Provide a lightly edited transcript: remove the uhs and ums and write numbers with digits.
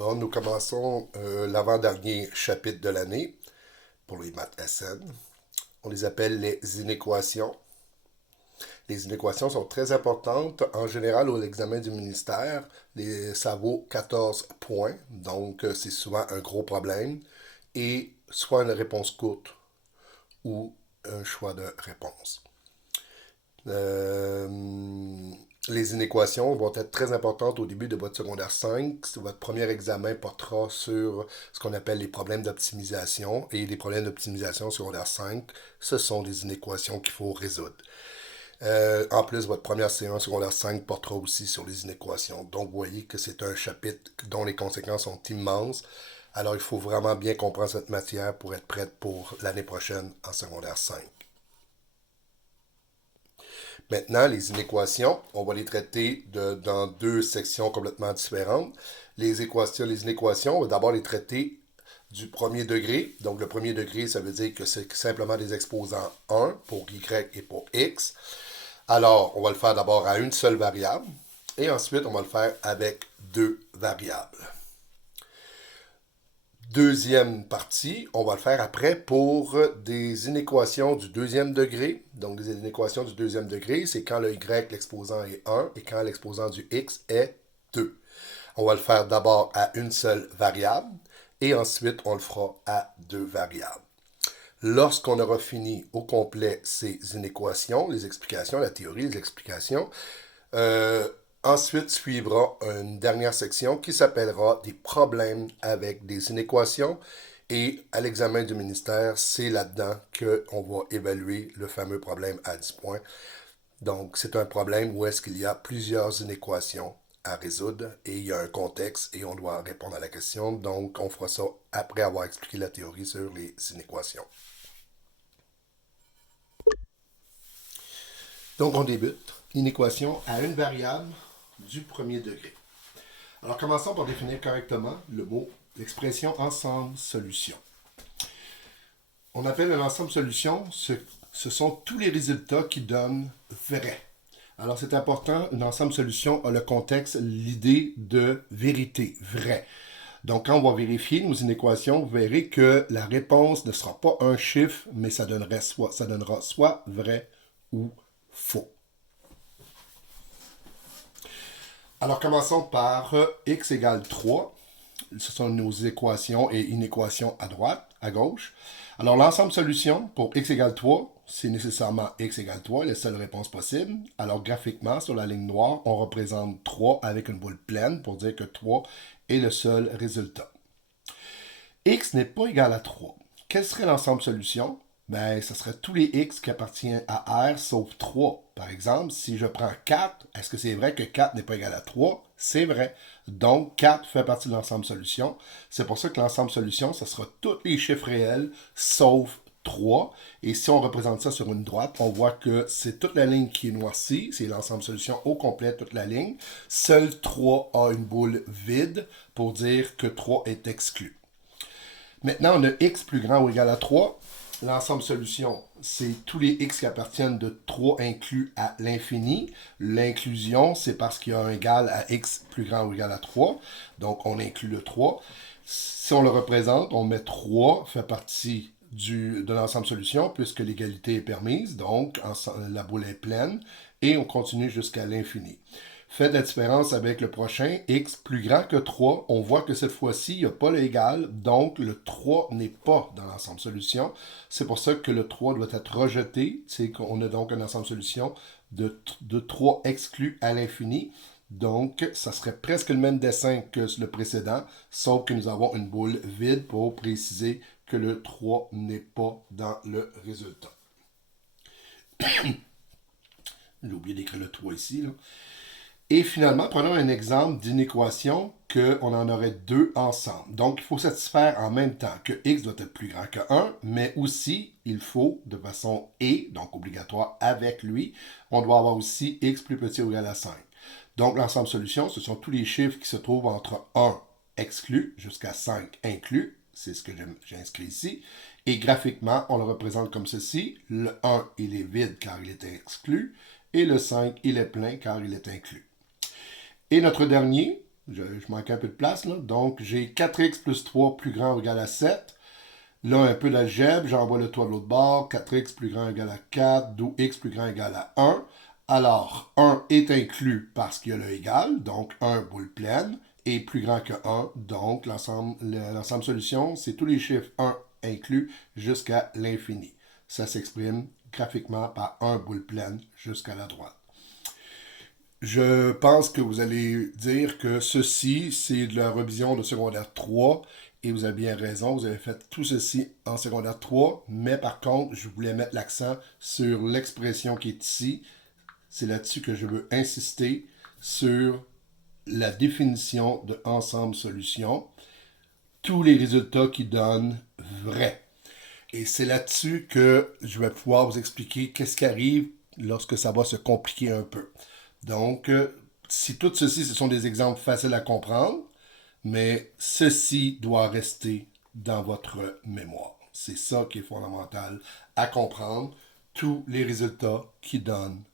Bon, nous commençons l'avant-dernier chapitre de l'année pour les maths SN. On les appelle les inéquations. Les inéquations sont très importantes. En général, au examen du ministère, ça vaut 14 points. Donc, c'est souvent un gros problème. Et soit une réponse courte ou un choix de réponse. Euh, les inéquations vont être très importantes au début de votre secondaire 5. Votre premier examen portera sur ce qu'on appelle les problèmes d'optimisation. Et les problèmes d'optimisation secondaire 5, ce sont des inéquations qu'il faut résoudre. En plus, votre première séance secondaire 5 portera aussi sur les inéquations. Donc, vous voyez que c'est un chapitre dont les conséquences sont immenses. Alors, il faut vraiment bien comprendre cette matière pour être prête pour l'année prochaine en secondaire 5. Maintenant, les inéquations, on va les traiter dans deux sections complètement différentes. Les inéquations, on va d'abord les traiter du premier degré. Donc, le premier degré, ça veut dire que c'est simplement des exposants 1 pour y et pour x. Alors, on va le faire d'abord à une seule variable et ensuite, on va le faire avec deux variables. Deuxième partie, on va le faire après pour des inéquations du deuxième degré. Donc, des inéquations du deuxième degré, c'est quand le y, l'exposant est 1 et quand l'exposant du x est 2. On va le faire d'abord à une seule variable et ensuite, on le fera à deux variables. Lorsqu'on aura fini au complet ces inéquations, les explications, la théorie, les explications, ensuite suivra une dernière section qui s'appellera des problèmes avec des inéquations. Et à l'examen du ministère, c'est là-dedans qu'on va évaluer le fameux problème à 10 points. Donc, c'est un problème où est-ce qu'il y a plusieurs inéquations à résoudre et il y a un contexte et on doit répondre à la question. Donc, on fera ça après avoir expliqué la théorie sur les inéquations. Donc, on débute. Inéquation à une variable du premier degré. Alors, commençons par définir correctement l'expression ensemble-solution. On appelle un ensemble-solution, ce sont tous les résultats qui donnent vrai. Alors, c'est important, une ensemble-solution a le contexte, l'idée de vérité, vrai. Donc, quand on va vérifier nos inéquations, vous verrez que la réponse ne sera pas un chiffre, mais ça donnera soit vrai ou faux. Alors, commençons par x égale 3. Ce sont nos équations et inéquations à droite, à gauche. Alors, l'ensemble solution pour x égale 3, c'est nécessairement x égale 3, la seule réponse possible. Alors, graphiquement, sur la ligne noire, on représente 3 avec une boule pleine pour dire que 3 est le seul résultat. X n'est pas égal à 3. Quelle serait l'ensemble solution? Ben, ce serait tous les x qui appartiennent à R sauf 3. Par exemple, si je prends 4, est-ce que c'est vrai que 4 n'est pas égal à 3? C'est vrai. Donc, 4 fait partie de l'ensemble solution. C'est pour ça que l'ensemble solution, ce sera tous les chiffres réels sauf 3. Et si on représente ça sur une droite, on voit que c'est toute la ligne qui est noircie. C'est l'ensemble solution au complet, toute la ligne. Seul 3 a une boule vide pour dire que 3 est exclu. Maintenant, on a x plus grand ou égal à 3. L'ensemble solution, c'est tous les x qui appartiennent de 3 inclus à l'infini. L'inclusion, c'est parce qu'il y a un égal à x plus grand ou égal à 3. Donc, on inclut le 3. Si on le représente, on met 3 fait partie de l'ensemble solution puisque l'égalité est permise. Donc, la boule est pleine. Et on continue jusqu'à l'infini. Faites la différence avec le prochain, x plus grand que 3. On voit que cette fois-ci, il n'y a pas l'égal, donc le 3 n'est pas dans l'ensemble solution. C'est pour ça que le 3 doit être rejeté. C'est qu'on a donc un ensemble solution de 3 exclus à l'infini. Donc, ça serait presque le même dessin que le précédent, sauf que nous avons une boule vide pour préciser que le 3 n'est pas dans le résultat. J'ai oublié d'écrire le 3 ici, là. Et finalement, prenons un exemple d'inéquation qu'on en aurait deux ensemble. Donc, il faut satisfaire en même temps que x doit être plus grand que 1, mais aussi, il faut, de façon et, donc obligatoire avec lui, on doit avoir aussi x plus petit ou égal à 5. Donc, l'ensemble solution, ce sont tous les chiffres qui se trouvent entre 1 exclu jusqu'à 5 inclus. C'est ce que j'ai inscrit ici. Et graphiquement, on le représente comme ceci. Le 1, il est vide car il est exclu. Et le 5, il est plein car il est inclus. Et notre dernier, Je manque un peu de place, là. Donc, j'ai 4x plus 3 plus grand ou égal à 7. Là, un peu d'algèbre, j'envoie le toit de l'autre bord. 4x plus grand ou égal à 4, d'où x plus grand ou égal à 1. Alors, 1 est inclus parce qu'il y a le égal, donc 1 boule pleine, et plus grand que 1, donc l'ensemble solution, c'est tous les chiffres 1 inclus jusqu'à l'infini. Ça s'exprime graphiquement par 1 boule pleine jusqu'à la droite. Je pense que vous allez dire que ceci, c'est de la révision de secondaire 3, et vous avez bien raison, vous avez fait tout ceci en secondaire 3, mais par contre, je voulais mettre l'accent sur l'expression qui est ici. C'est là-dessus que je veux insister sur la définition de ensemble solution. Tous les résultats qui donnent vrai. Et c'est là-dessus que je vais pouvoir vous expliquer qu'est-ce qui arrive lorsque ça va se compliquer un peu. Donc, si tout ceci, ce sont des exemples faciles à comprendre, mais ceci doit rester dans votre mémoire. C'est ça qui est fondamental à comprendre. Tous les résultats qui donnent